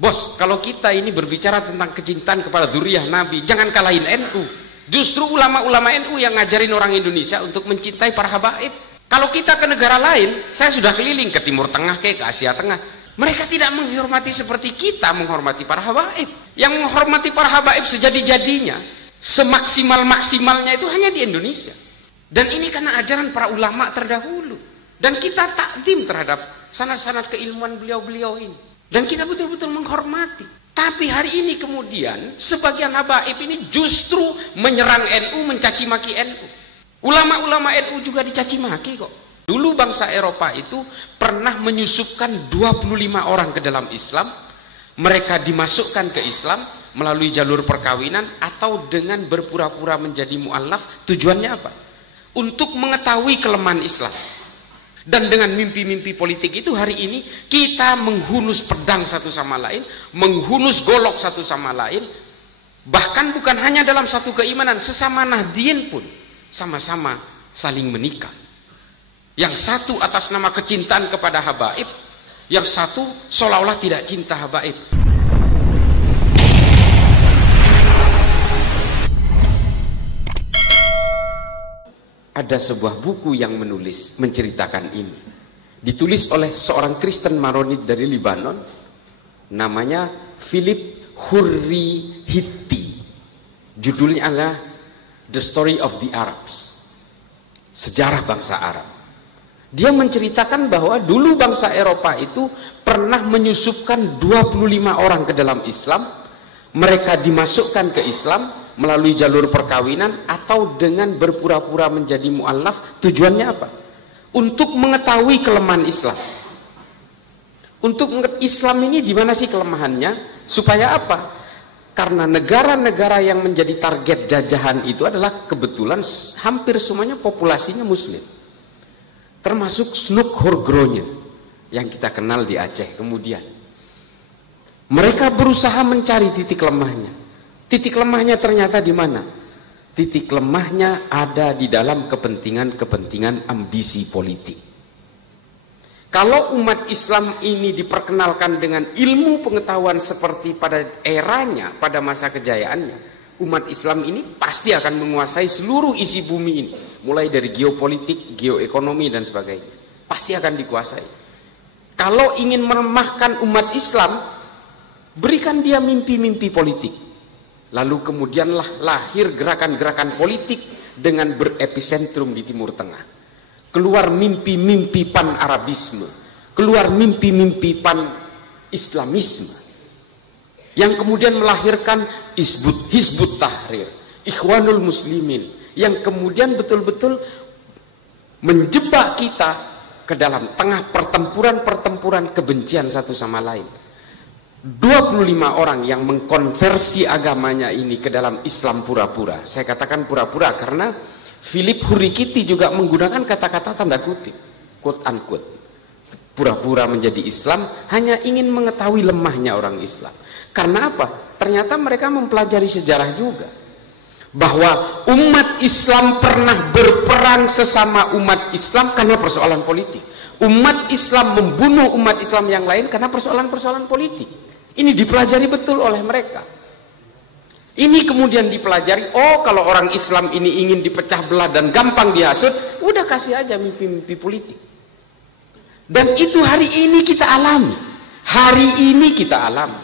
Bos, kalau kita ini berbicara tentang kecintaan kepada dzurriyyah Nabi, jangan kalahin NU. Justru ulama-ulama NU yang ngajarin orang Indonesia untuk mencintai para habaib. Kalau kita ke negara lain, saya sudah keliling ke Timur Tengah, ke Asia Tengah, mereka tidak menghormati seperti kita menghormati para habaib. Yang menghormati para habaib sejadi-jadinya, semaksimal-maksimalnya itu hanya di Indonesia. Dan ini karena ajaran para ulama terdahulu. Dan kita takdim terhadap sanad-sanad keilmuan beliau-beliau ini. Dan kita betul-betul menghormati. Tapi hari ini kemudian sebagian habaib ini justru menyerang NU, mencaci maki NU. Ulama-ulama NU juga dicaci maki kok. Dulu bangsa Eropa itu pernah menyusupkan 25 orang ke dalam Islam. Mereka dimasukkan ke Islam melalui jalur perkawinan atau dengan berpura-pura menjadi mu'allaf. Tujuannya apa? Untuk mengetahui kelemahan Islam. Dan dengan mimpi-mimpi politik itu hari ini kita menghunus pedang satu sama lain, menghunus golok satu sama lain. Bahkan bukan hanya dalam satu keimanan, sesama Nahdien pun sama-sama saling menikah. Yang satu atas nama kecintaan kepada habaib, yang satu seolah-olah tidak cinta habaib. Ada sebuah buku yang menceritakan ini. Ditulis oleh seorang Kristen Maronit dari Libanon, namanya Philip Hurri Hitti. Judulnya adalah The Story of the Arabs, sejarah bangsa Arab. Dia menceritakan bahwa dulu bangsa Eropa itu pernah menyusupkan 25 orang ke dalam Islam. Mereka dimasukkan ke Islam melalui jalur perkawinan atau dengan berpura-pura menjadi mu'allaf. Tujuannya apa? Untuk mengetahui kelemahan Islam. Untuk Islam ini di mana sih kelemahannya? Supaya apa? Karena negara-negara yang menjadi target jajahan itu adalah kebetulan hampir semuanya populasinya Muslim. Termasuk Snuk Horgronya yang kita kenal di Aceh kemudian. Mereka berusaha mencari titik lemahnya. Titik lemahnya ternyata di mana? Titik lemahnya ada di dalam kepentingan-kepentingan ambisi politik. Kalau umat Islam ini diperkenalkan dengan ilmu pengetahuan seperti pada eranya, pada masa kejayaannya, umat Islam ini pasti akan menguasai seluruh isi bumi ini, mulai dari geopolitik, geoekonomi dan sebagainya. Pasti akan dikuasai. Kalau ingin melemahkan umat Islam, berikan dia mimpi-mimpi politik. Lalu kemudianlah lahir gerakan-gerakan politik dengan berepisentrum di Timur Tengah. Keluar mimpi-mimpi pan-Arabisme, keluar mimpi-mimpi pan-Islamisme, yang kemudian melahirkan Hizbut Tahrir, Ikhwanul Muslimin, yang kemudian betul-betul menjebak kita ke dalam tengah pertempuran-pertempuran kebencian satu sama lain. 25 orang yang mengkonversi agamanya ini ke dalam Islam pura-pura. Saya katakan pura-pura karena Philip Hurri Hitti juga menggunakan kata-kata tanda kutip, quote unquote. Pura-pura menjadi Islam hanya ingin mengetahui lemahnya orang Islam. Karena apa? Ternyata mereka mempelajari sejarah juga, bahwa umat Islam pernah berperang sesama umat Islam karena persoalan politik. Umat Islam membunuh umat Islam yang lain karena persoalan-persoalan politik. Ini dipelajari betul oleh mereka. Ini kemudian dipelajari, oh kalau orang Islam ini ingin dipecah belah dan gampang dihasut, udah kasih aja mimpi-mimpi politik. Dan itu hari ini kita alami. Hari ini kita alami.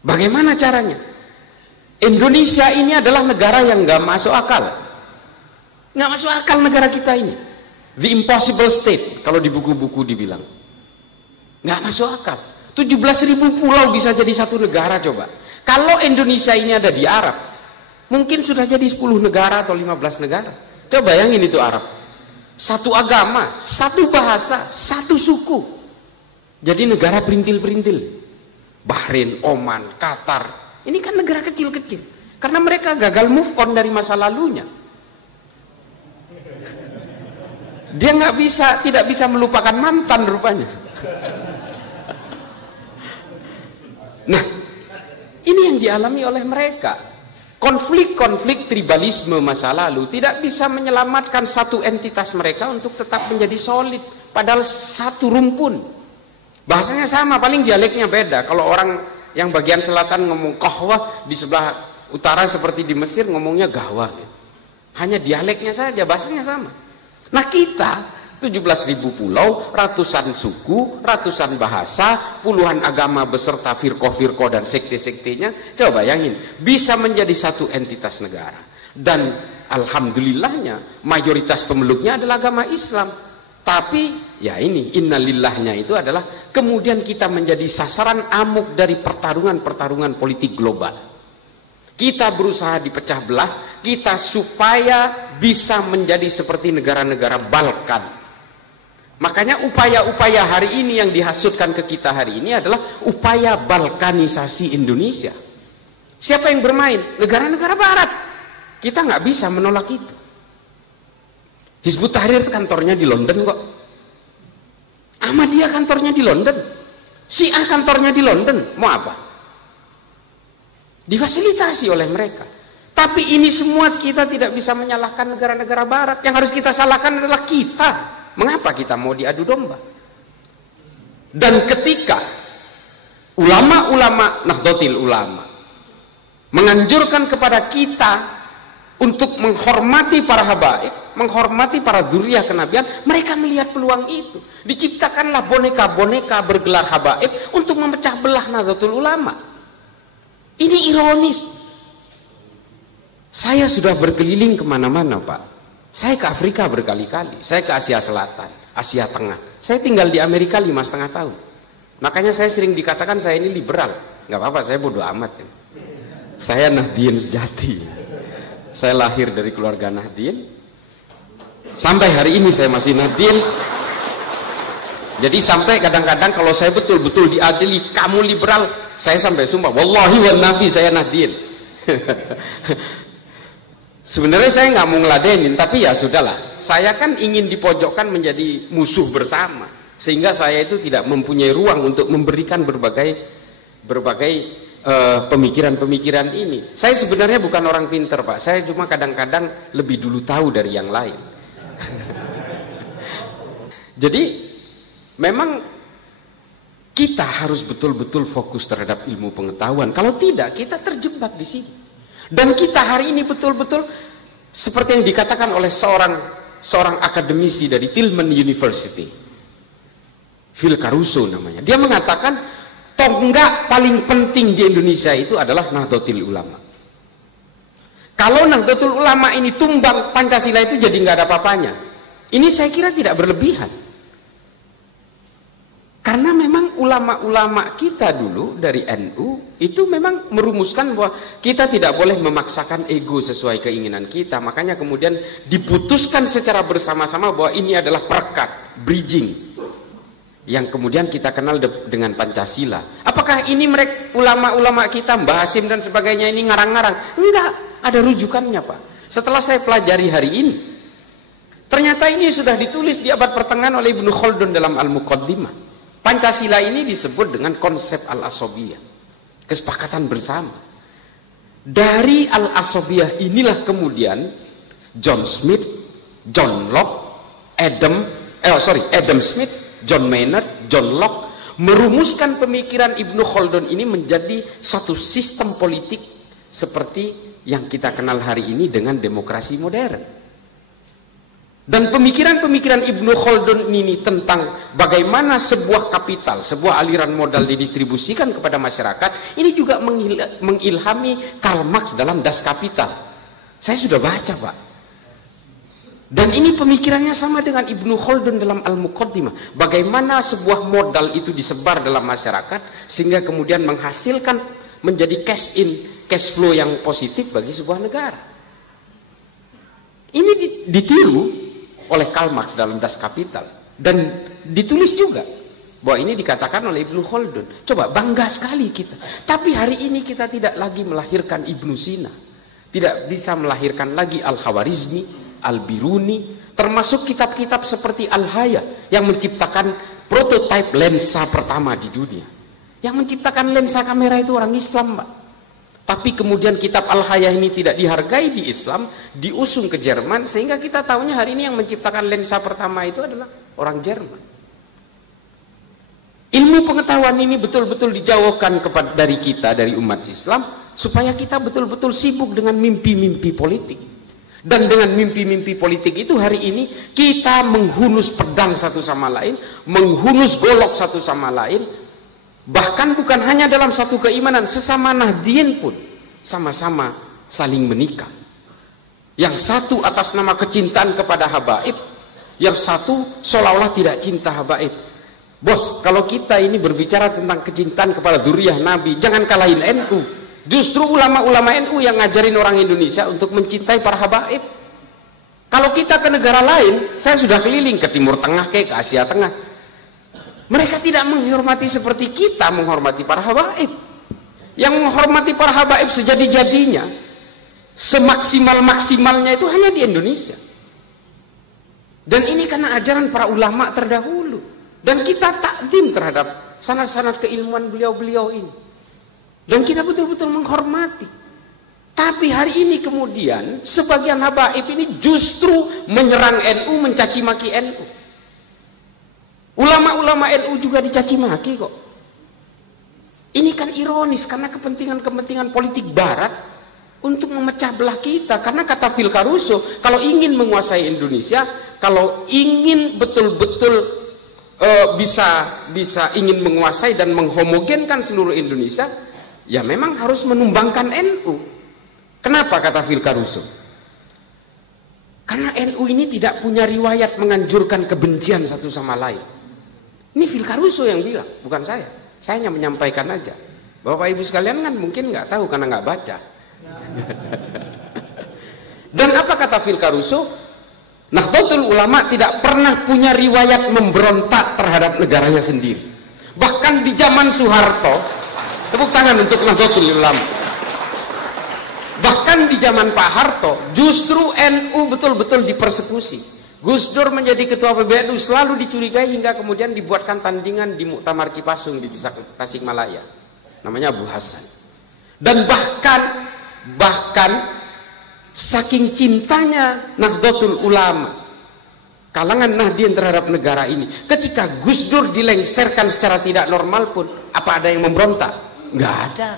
Bagaimana caranya? Indonesia ini adalah negara yang gak masuk akal. Gak masuk akal negara kita ini. The impossible state, kalau di buku-buku dibilang. Nggak masuk akal. 17.000 pulau bisa jadi satu negara coba. Kalau Indonesia ini ada di Arab, mungkin sudah jadi 10 negara atau 15 negara. Coba bayangin itu Arab. Satu agama, satu bahasa, satu suku. Jadi negara perintil-perintil. Bahrain, Oman, Qatar. Ini kan negara kecil-kecil. Karena mereka gagal move on dari masa lalunya. Dia tidak bisa melupakan mantan rupanya. Nah, ini yang dialami oleh mereka. Konflik-konflik tribalisme masa lalu tidak bisa menyelamatkan satu entitas mereka untuk tetap menjadi solid, padahal satu rumpun. Bahasanya sama, paling dialeknya beda. Kalau orang yang bagian selatan ngomong kahwah, di sebelah utara seperti di Mesir ngomongnya gawah. Hanya dialeknya saja, bahasanya sama. Nah kita 17.000 pulau, ratusan suku, ratusan bahasa, puluhan agama beserta firqoh-firqoh dan sekte-sektenya. Coba bayangin, bisa menjadi satu entitas negara. Dan alhamdulillahnya mayoritas pemeluknya adalah agama Islam. Tapi ya ini innalillahnya itu adalah kemudian kita menjadi sasaran amuk dari pertarungan-pertarungan politik global. Kita berusaha dipecah belah, kita supaya bisa menjadi seperti negara-negara Balkan. Makanya upaya-upaya hari ini yang dihasutkan ke kita hari ini adalah upaya balkanisasi Indonesia. Siapa yang bermain? Negara-negara barat. Kita nggak bisa menolak itu. Hizbut Tahrir kantornya di London kok. Ahmadiyah kantornya di London. Syiah kantornya di London. Mau apa? Difasilitasi oleh mereka. Tapi ini semua kita tidak bisa menyalahkan negara-negara barat. Yang harus kita salahkan adalah kita. Mengapa kita mau diadu domba? Dan ketika ulama-ulama Nahdlatul Ulama menganjurkan kepada kita untuk menghormati para habaib, menghormati para dzurriyyah kenabian, mereka melihat peluang itu. Diciptakanlah boneka-boneka bergelar habaib untuk memecah belah Nahdlatul Ulama. Ini ironis. Saya sudah berkeliling kemana-mana, Pak. Saya ke Afrika berkali-kali, saya ke Asia Selatan, Asia Tengah. Saya tinggal di Amerika 5,5 tahun. Makanya saya sering dikatakan saya ini liberal. Nggak apa-apa, saya bodoh amat. Saya Nahdien sejati. Saya lahir dari keluarga Nahdien. Sampai hari ini saya masih Nahdien. Jadi sampai kadang-kadang kalau saya betul-betul diadili, kamu liberal, saya sampai sumpah, wallahi wa nabi saya Nahdien. Sebenarnya saya nggak mau ngeladenin, tapi ya sudahlah. Saya kan ingin dipojokkan menjadi musuh bersama, sehingga saya itu tidak mempunyai ruang untuk memberikan berbagai pemikiran-pemikiran ini. Saya sebenarnya bukan orang pinter, Pak. Saya cuma kadang-kadang lebih dulu tahu dari yang lain. Jadi memang kita harus betul-betul fokus terhadap ilmu pengetahuan. Kalau tidak, kita terjebak di sini. Dan kita hari ini betul-betul seperti yang dikatakan oleh seorang akademisi dari Tillman University, Phil Caruso namanya. Dia mengatakan tonggak paling penting di Indonesia itu adalah Nahdlatul Ulama. Kalau Nahdlatul Ulama ini tumbang, Pancasila itu jadi nggak ada apa-apanya. Ini saya kira tidak berlebihan. Karena memang ulama-ulama kita dulu dari NU itu memang merumuskan bahwa kita tidak boleh memaksakan ego sesuai keinginan kita. Makanya kemudian diputuskan secara bersama-sama bahwa ini adalah perekat, bridging, yang kemudian kita kenal dengan Pancasila. Apakah ini mereka ulama-ulama kita, Mbah Hasim dan sebagainya ini ngarang-ngarang? Enggak, ada rujukannya, Pak. Setelah saya pelajari hari ini, ternyata ini sudah ditulis di abad pertengahan oleh Ibnu Khaldun dalam Al-Muqaddimah. Pancasila ini disebut dengan konsep al-asobiyah, kesepakatan bersama. Dari al-asobiyah inilah kemudian John Smith, John Locke, Adam Smith, John Maynard, John Locke merumuskan pemikiran Ibnu Khaldun ini menjadi satu sistem politik seperti yang kita kenal hari ini dengan demokrasi modern. Dan pemikiran-pemikiran Ibnu Khaldun ini tentang bagaimana sebuah kapital, sebuah aliran modal didistribusikan kepada masyarakat, ini juga mengilhami Karl Marx dalam Das Kapital. Saya sudah baca, Pak. Dan ini pemikirannya sama dengan Ibnu Khaldun dalam Al-Muqaddimah. Bagaimana sebuah modal itu disebar dalam masyarakat sehingga kemudian menghasilkan menjadi cash in, cash flow yang positif bagi sebuah negara. Ini ditiru oleh Karl Marx dalam Das Kapital dan ditulis juga bahwa ini dikatakan oleh Ibnu Khaldun. Coba, bangga sekali kita. Tapi hari ini kita tidak lagi melahirkan Ibnu Sina, tidak bisa melahirkan lagi Al-Khawarizmi, Al-Biruni, termasuk kitab-kitab seperti Al-Haya yang menciptakan prototipe lensa pertama di dunia. Yang menciptakan lensa kamera itu orang Islam, Pak. Tapi kemudian kitab Al-Haya ini tidak dihargai di Islam, diusung ke Jerman, sehingga kita tahunya hari ini yang menciptakan lensa pertama itu adalah orang Jerman. Ilmu pengetahuan ini betul-betul dijauhkan kepada dari kita, dari umat Islam, supaya kita betul-betul sibuk dengan mimpi-mimpi politik. Dan dengan mimpi-mimpi politik itu hari ini kita menghunus pedang satu sama lain, menghunus golok satu sama lain. Bahkan bukan hanya dalam satu keimanan, sesama Nahdien pun sama-sama saling menikah. Yang satu atas nama kecintaan kepada habaib, yang satu seolah-olah tidak cinta habaib. Bos, kalau kita ini berbicara tentang kecintaan kepada dzurriyyah Nabi, jangan kalahin NU. Justru ulama-ulama NU yang ngajarin orang Indonesia untuk mencintai para habaib. Kalau kita ke negara lain, saya sudah keliling ke Timur Tengah, ke Asia Tengah, mereka tidak menghormati seperti kita menghormati para habaib. Yang menghormati para habaib sejadi-jadinya, semaksimal-maksimalnya itu hanya di Indonesia. Dan ini karena ajaran para ulama terdahulu. Dan kita takdim terhadap sanad-sanad keilmuan beliau-beliau ini. Dan kita betul-betul menghormati. Tapi hari ini kemudian sebagian habaib ini justru menyerang NU, mencaci maki NU. Ulama-ulama NU juga dicaci maki kok. Ini kan ironis karena kepentingan-kepentingan politik barat untuk memecah belah kita. Karena kata Phil Caruso, kalau ingin menguasai Indonesia, kalau ingin betul-betul bisa ingin menguasai dan menghomogenkan seluruh Indonesia, ya memang harus menumbangkan NU. Kenapa kata Phil Caruso? Karena NU ini tidak punya riwayat menganjurkan kebencian satu sama lain. Ini Phil Caruso yang bilang, bukan saya. Saya hanya menyampaikan aja. Bapak Ibu sekalian kan mungkin nggak tahu karena nggak baca. Dan apa kata Phil Caruso? Nahdlatul Ulama tidak pernah punya riwayat memberontak terhadap negaranya sendiri. Bahkan di zaman Soeharto, tepuk tangan untuk Nahdlatul Ulama. Bahkan di zaman Pak Harto, justru NU betul-betul dipersekusi. Gus Dur menjadi ketua PBNU selalu dicurigai hingga kemudian dibuatkan tandingan di Muktamar Cipasung di Tasikmalaya. Namanya Abu Hasan. Dan bahkan saking cintanya Nahdlatul Ulama, kalangan Nahdien terhadap negara ini, ketika Gus Dur dilengserkan secara tidak normal pun, apa ada yang memberontak? Nggak ada.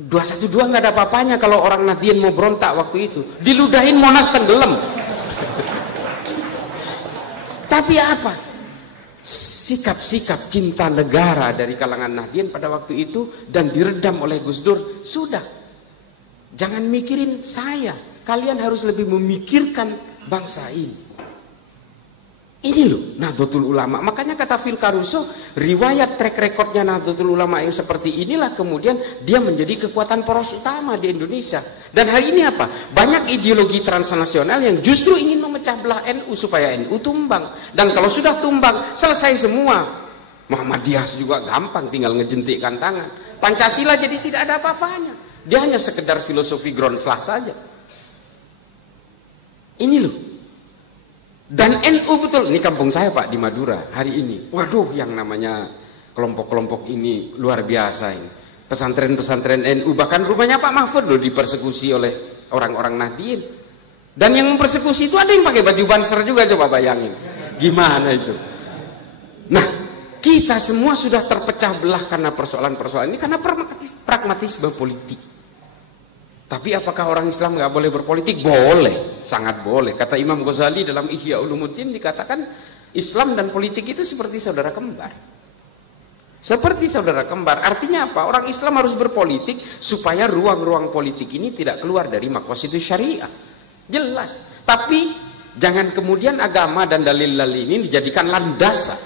212 nggak ada apa-apanya kalau orang Nahdien mau berontak waktu itu. Diludahin Monas tenggelam. Tapi apa? Sikap-sikap cinta negara dari kalangan Nahdien pada waktu itu dan diredam oleh Gus Dur. Sudah. Jangan mikirin saya, kalian harus lebih memikirkan bangsa ini. Ini loh Nahdlatul Ulama. Makanya kata Phil Caruso, riwayat track recordnya Nahdlatul Ulama yang seperti inilah kemudian dia menjadi kekuatan poros utama di Indonesia. Dan hari ini apa? Banyak ideologi transnasional yang justru ingin memecah belah NU supaya NU tumbang. Dan kalau sudah tumbang, selesai semua. Muhammadiyah juga gampang, tinggal ngejentikkan tangan. Pancasila jadi tidak ada apa-apanya. Dia hanya sekedar filosofi Gronslah saja. Ini loh. Dan NU betul, ini kampung saya Pak di Madura hari ini. Waduh, yang namanya kelompok-kelompok ini luar biasa ini. Pesantren-pesantren NU, bahkan rumahnya Pak Mahfud loh dipersekusi oleh orang-orang Nahdien. Dan yang mempersekusi itu ada yang pakai baju banser juga, coba bayangin. Gimana itu? Nah, kita semua sudah terpecah belah karena persoalan-persoalan ini, karena pragmatisme politik. Tapi apakah orang Islam nggak boleh berpolitik? Boleh, sangat boleh. Kata Imam Ghazali dalam Ihya Ulumuddin dikatakan Islam dan politik itu seperti saudara kembar. Seperti saudara kembar. Artinya apa? Orang Islam harus berpolitik supaya ruang-ruang politik ini tidak keluar dari maqasidus syariah. Jelas. Tapi jangan kemudian agama dan dalil-dalil ini dijadikan landasan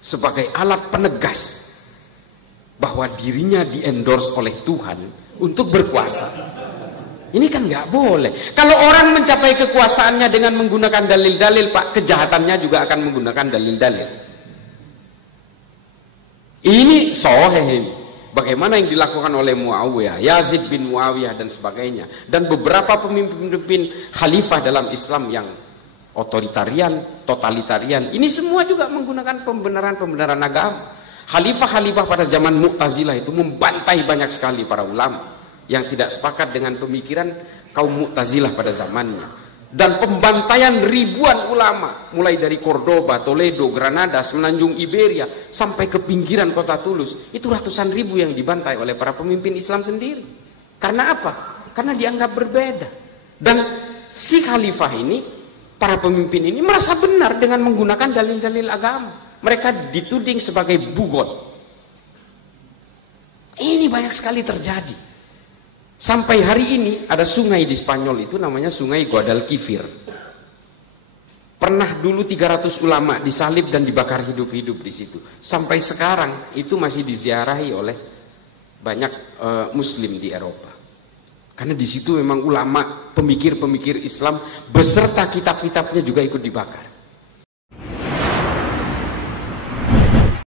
sebagai alat penegas bahwa dirinya di-endorse oleh Tuhan untuk berkuasa. Ini kan nggak boleh. Kalau orang mencapai kekuasaannya dengan menggunakan dalil-dalil, Pak, kejahatannya juga akan menggunakan dalil-dalil. Ini sahih ini. Bagaimana yang dilakukan oleh Muawiyah, Yazid bin Muawiyah dan sebagainya, dan beberapa pemimpin-pemimpin khalifah dalam Islam yang otoritarian, totalitarian. Ini semua juga menggunakan pembenaran-pembenaran agama. Khalifah-khalifah pada zaman Mu'tazilah itu membantai banyak sekali para ulama yang tidak sepakat dengan pemikiran kaum Mu'tazilah pada zamannya. dan pembantaian ribuan ulama mulai dari Cordoba, Toledo, Granada, Semenanjung Iberia sampai ke pinggiran kota Toulouse. Itu ratusan ribu yang dibantai oleh para pemimpin Islam sendiri. Karena apa? Karena dianggap berbeda. Dan si khalifah ini, para pemimpin ini merasa benar dengan menggunakan dalil-dalil agama. Mereka dituding sebagai bugot. Ini banyak sekali terjadi. Sampai hari ini ada sungai di Spanyol itu namanya Sungai Guadalquivir. Pernah dulu 300 ulama disalib dan dibakar hidup-hidup di situ. Sampai sekarang itu masih diziarahi oleh banyak muslim di Eropa. Karena di situ memang ulama, pemikir-pemikir Islam beserta kitab-kitabnya juga ikut dibakar.